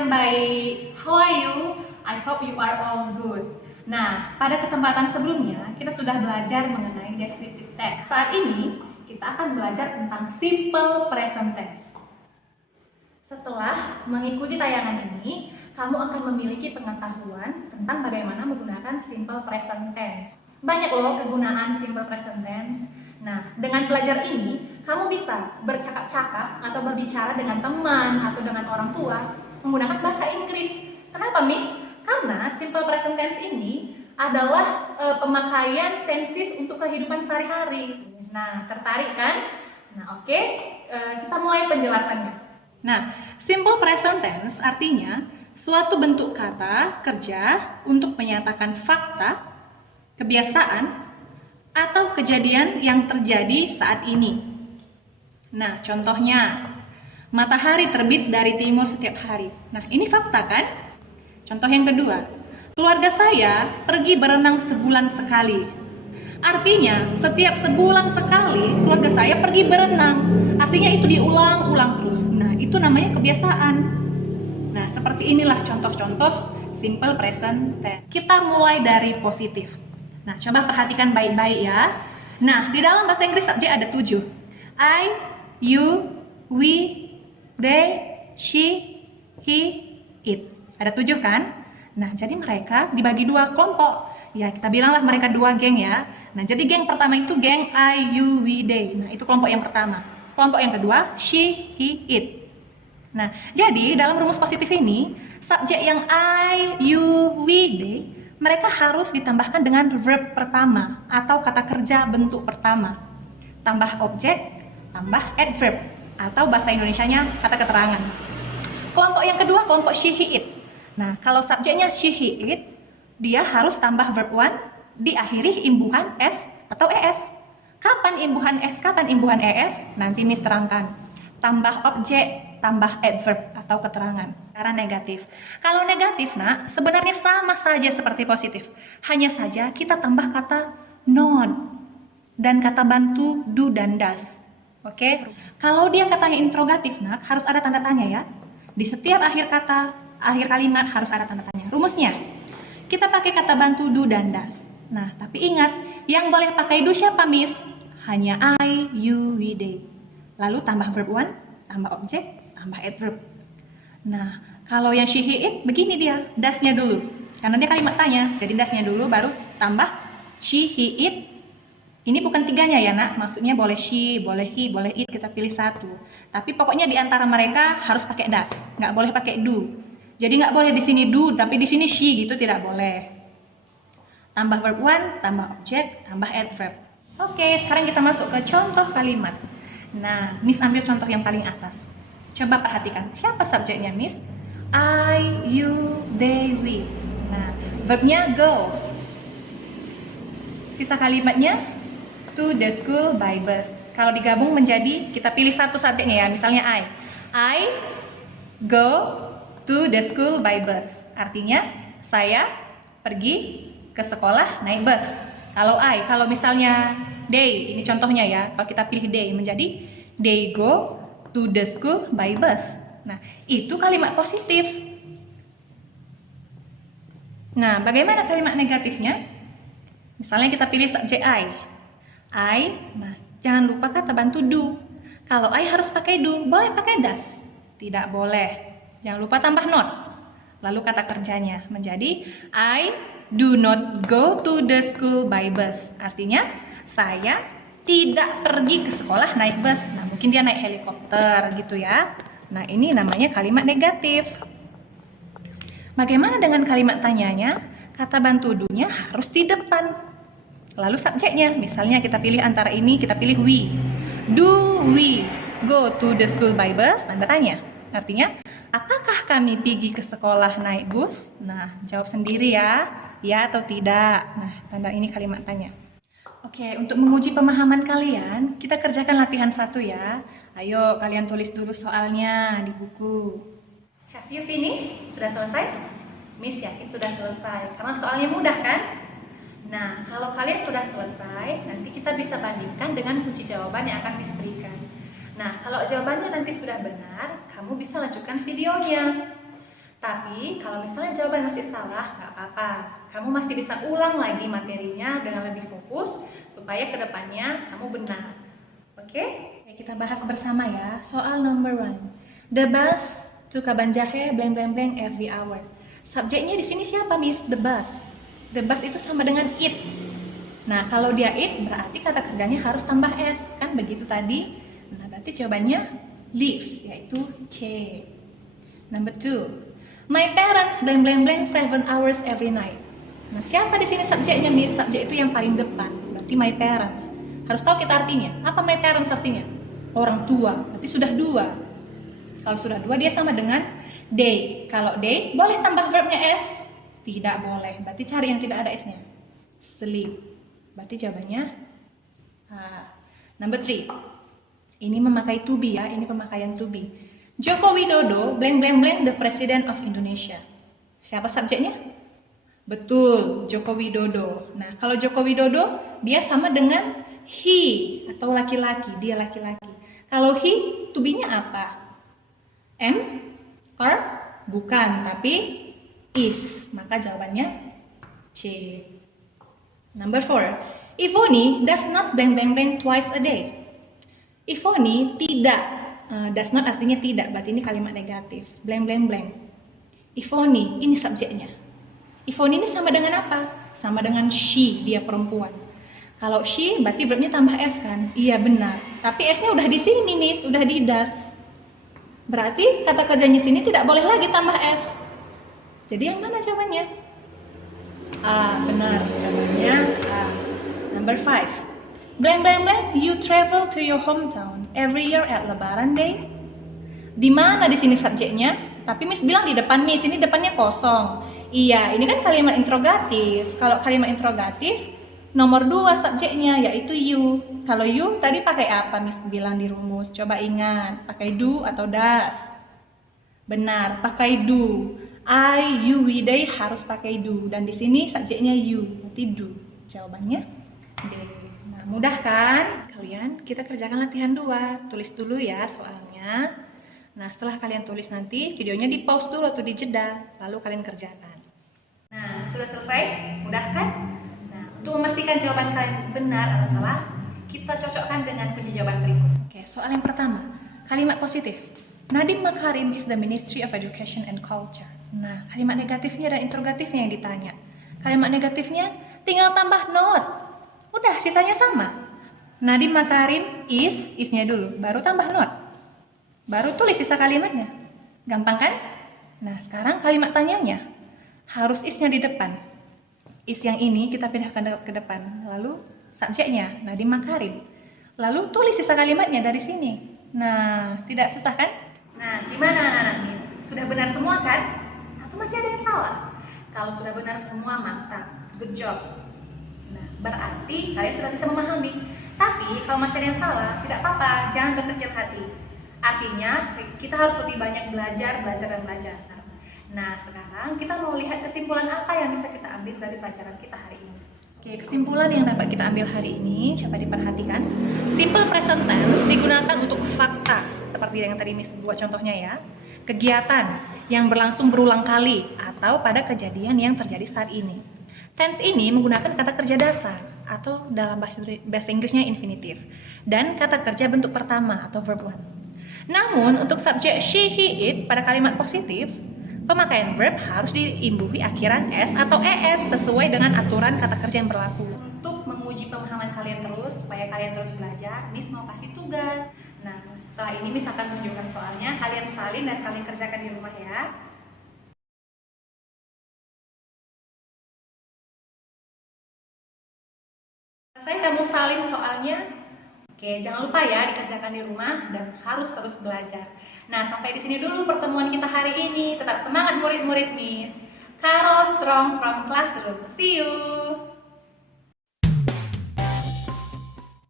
yang baik. How are you? I hope you are all good. Nah, pada kesempatan sebelumnya kita sudah belajar mengenai descriptive text. Saat ini kita akan belajar tentang simple present tense. Setelah mengikuti tayangan ini, kamu akan memiliki pengetahuan tentang bagaimana menggunakan simple present tense. Banyak loh kegunaan simple present tense. Nah, dengan belajar ini, kamu bisa bercakap-cakap atau berbicara dengan teman atau dengan orang tua menggunakan bahasa Inggris. Kenapa, Miss? Karena simple present tense ini adalah pemakaian tenses untuk kehidupan sehari-hari. Nah, tertarik kan? Nah, oke, kita mulai penjelasannya. Nah, simple present tense artinya suatu bentuk kata kerja untuk menyatakan fakta, kebiasaan, atau kejadian yang terjadi saat ini. Nah, contohnya, matahari terbit dari timur setiap hari. Nah, ini fakta kan? Contoh yang kedua, keluarga saya pergi berenang sebulan sekali. Artinya, setiap sebulan sekali keluarga saya pergi berenang. Artinya itu diulang-ulang terus. Nah, itu namanya kebiasaan. Nah, seperti inilah contoh-contoh simple present tense. Kita mulai dari positif. Nah, coba perhatikan baik-baik ya. Nah, di dalam bahasa Inggris subjek ada 7. I, you, we, they, she, he, it. Ada 7 kan? Nah, jadi mereka dibagi 2 kelompok. Ya, kita bilanglah mereka 2 geng ya. Nah, jadi geng pertama itu geng I, you, we, they. Nah, itu kelompok yang pertama. Kelompok yang kedua, she, he, it. Nah, jadi dalam rumus positif ini, subjek yang I, you, we, they, mereka harus ditambahkan dengan verb pertama atau kata kerja bentuk pertama. Tambah objek, tambah adverb, atau bahasa Indonesianya kata keterangan. Kelompok yang kedua, kelompok she, he, it. Nah, kalau subjeknya she, he, it, dia harus tambah verb one, diakhiri imbuhan s atau es. Kapan imbuhan s, kapan imbuhan es? Nanti Miss terangkan. Tambah objek, tambah adverb atau keterangan. Cara negatif. Kalau negatif, nak, sebenarnya sama saja seperti positif. Hanya saja kita tambah kata not dan kata bantu do dan does. Oke? Kalau dia katanya interrogatif, nak, harus ada tanda tanya ya. Di setiap akhir kata, akhir kalimat harus ada tanda tanya. Rumusnya, kita pakai kata bantu do dan does. Nah, tapi ingat, yang boleh pakai do siapa, Miss? Hanya I, you, we, they. Lalu tambah verb one, tambah objek, tambah adverb. Nah, kalau yang she, he, it, begini dia, does-nya dulu. Karena dia kalimat tanya, jadi does-nya dulu, baru tambah she, he, it. Ini bukan tiganya ya, nak. Maksudnya boleh she, boleh he, boleh it, kita pilih satu. Tapi pokoknya di antara mereka harus pakai does, nggak boleh pakai do. Jadi nggak boleh di sini do, tapi di sini she gitu, tidak boleh. Tambah verb one, tambah objek, tambah adverb. Oke, sekarang kita masuk ke contoh kalimat. Nah, Miss ambil contoh yang paling atas. Coba perhatikan, siapa subjeknya, Miss? I, you, they, we. Nah, verbnya go. Sisa kalimatnya to the school by bus. Kalau digabung menjadi, kita pilih satu subjeknya ya, misalnya I go to the school by bus. Artinya, saya pergi ke sekolah naik bus. Kalau misalnya they, ini contohnya ya, kalau kita pilih they menjadi they go to the school by bus. Nah, itu kalimat positif. Nah, bagaimana kalimat negatifnya? Misalnya kita pilih subjek I, nah jangan lupa kata bantu do. Kalau I harus pakai do, boleh pakai does? Tidak boleh. Jangan lupa tambah not. Lalu kata kerjanya menjadi I do not go to the school by bus. Artinya, saya tidak pergi ke sekolah naik bus. Nah, mungkin dia naik helikopter gitu ya. Nah, ini namanya kalimat negatif. Bagaimana dengan kalimat tanyanya? Kata bantu do-nya harus di depan. Lalu subjeknya, misalnya kita pilih antara ini, kita pilih we. Do we go to the school by bus? Tanda tanya. Artinya, apakah kami pergi ke sekolah naik bus? Nah, jawab sendiri ya. Ya atau tidak. Nah, tanda ini kalimat tanya. Oke, untuk menguji pemahaman kalian, kita kerjakan latihan 1 ya. Ayo, kalian tulis dulu soalnya di buku. Have you finished? Sudah selesai? Miss yakin sudah selesai, karena soalnya mudah kan? Nah, kalau kalian sudah selesai, nanti kita bisa bandingkan dengan kunci jawaban yang akan Miss berikan. Nah, kalau jawabannya nanti sudah benar, kamu bisa lanjutkan videonya. Tapi kalau misalnya jawaban masih salah, nggak apa-apa. Kamu masih bisa ulang lagi materinya dengan lebih fokus supaya kedepannya kamu benar. Oke? Kita bahas bersama ya. Soal number 1. The bus to Kabanjahe blank blank blank every hour. Subjeknya di sini siapa, Miss? The bus. The bus itu sama dengan it. Nah, kalau dia it berarti kata kerjanya harus tambah s, kan begitu tadi? Nah, berarti jawabannya leaves, yaitu C. Number 2. My parents blank blank blank 7 hours every night. Nah, siapa di sini subjeknya, Miss? Subjek itu yang paling depan. Berarti my parents. Harus tahu kita artinya. Apa my parents artinya? Orang tua. Berarti sudah 2. Kalau sudah 2 dia sama dengan they. Kalau they boleh tambah verbnya s? Tidak boleh. Berarti cari yang tidak ada s-nya. Sleep. Berarti jawabannya number 3. Ini memakai to be ya. Ini pemakaian to be. Joko Widodo blank blank blank the president of Indonesia. Siapa subjeknya? Betul, Joko Widodo. Nah, kalau Joko Widodo dia sama dengan he atau laki-laki, dia laki-laki. Kalau he, to be-nya apa? M or bukan, tapi is. Maka jawabannya C. Number 4. Ivoni does not blank blank blank twice a day. Ivoni tidak. Does not artinya tidak, berarti ini kalimat negatif. Blank blank blank. Ivoni, ini subjeknya. Ivoni ini sama dengan apa? Sama dengan she, dia perempuan. Kalau she berarti verbnya tambah s kan? Iya benar. Tapi s-nya udah di sini, Miss, udah di das. Berarti kata kerjanya sini tidak boleh lagi tambah s. Jadi yang mana jawabannya? Benar, jawabannya A. Number 5. Blank blank blank, you travel to your hometown every year at Lebaran Day. Di mana di sini subjeknya? Tapi Miss bilang di depan Miss, ini depannya kosong. Iya, ini kan kalimat interrogatif. Kalau kalimat interrogatif, nomor 2 subjeknya yaitu you. Kalau you tadi pakai apa Miss bilang di rumus? Coba ingat, pakai do atau does? Benar, pakai do. I, you, we, they harus pakai do. Dan di sini subjeknya you, berarti do. Jawabannya D. Nah, mudah kan? Kalian, kita kerjakan latihan 2. Tulis dulu ya soalnya. Nah, setelah kalian tulis nanti, videonya di pause dulu atau di jeda, lalu kalian kerjakan. Nah, sudah selesai? Mudah kan? Nah, untuk memastikan jawaban kalian benar atau salah, kita cocokkan dengan kunci jawaban berikut. Oke, soal yang pertama, kalimat positif. Nadiem Makarim is the Ministry of Education and Culture. Nah, kalimat negatifnya dan interrogatifnya yang ditanya. Kalimat negatifnya tinggal tambah not. Udah, sisanya sama. Nadiem Makarim is-nya dulu, baru tambah not. Baru tulis sisa kalimatnya. Gampang kan? Nah, sekarang kalimat tanyanya. Harus is-nya di depan. Is yang ini kita pindahkan ke depan. Lalu subjeknya, Nadiem Makarim. Lalu tulis sisa kalimatnya dari sini. Nah, tidak susah kan? Nah, gimana anak-anak? Sudah benar semua kan? Atau masih ada yang salah? Kalau sudah benar semua, mantap. Good job. Nah, berarti kalian sudah bisa memahami. Tapi kalau masih ada yang salah, tidak apa-apa, jangan berkecil hati. Artinya, kita harus lebih banyak belajar. Nah, sekarang kita mau lihat kesimpulan apa yang bisa kita ambil dari pelajaran kita hari ini. Oke, kesimpulan yang dapat kita ambil hari ini, coba diperhatikan. Simple present tense digunakan untuk fakta, seperti yang tadi Miss buat contohnya ya. Kegiatan yang berlangsung berulang kali, atau pada kejadian yang terjadi saat ini. Tense ini menggunakan kata kerja dasar, atau dalam bahasa Inggrisnya infinitive, dan kata kerja bentuk pertama atau verb 1. Namun, untuk subjek she, he, it pada kalimat positif, pemakaian verb harus diimbuhi akhiran s atau es sesuai dengan aturan kata kerja yang berlaku. Untuk menguji pemahaman kalian terus, supaya kalian terus belajar, Miss mau kasih tugas. Nah, setelah ini Miss akan tunjukkan soalnya, kalian salin dan kalian kerjakan di rumah ya. Selesai kamu salin soalnya? Oke, jangan lupa ya dikerjakan di rumah dan harus terus belajar. Nah, sampai di sini dulu pertemuan kita hari ini. Tetap semangat murid-murid Miss. Carol Strong from Classroom. See you!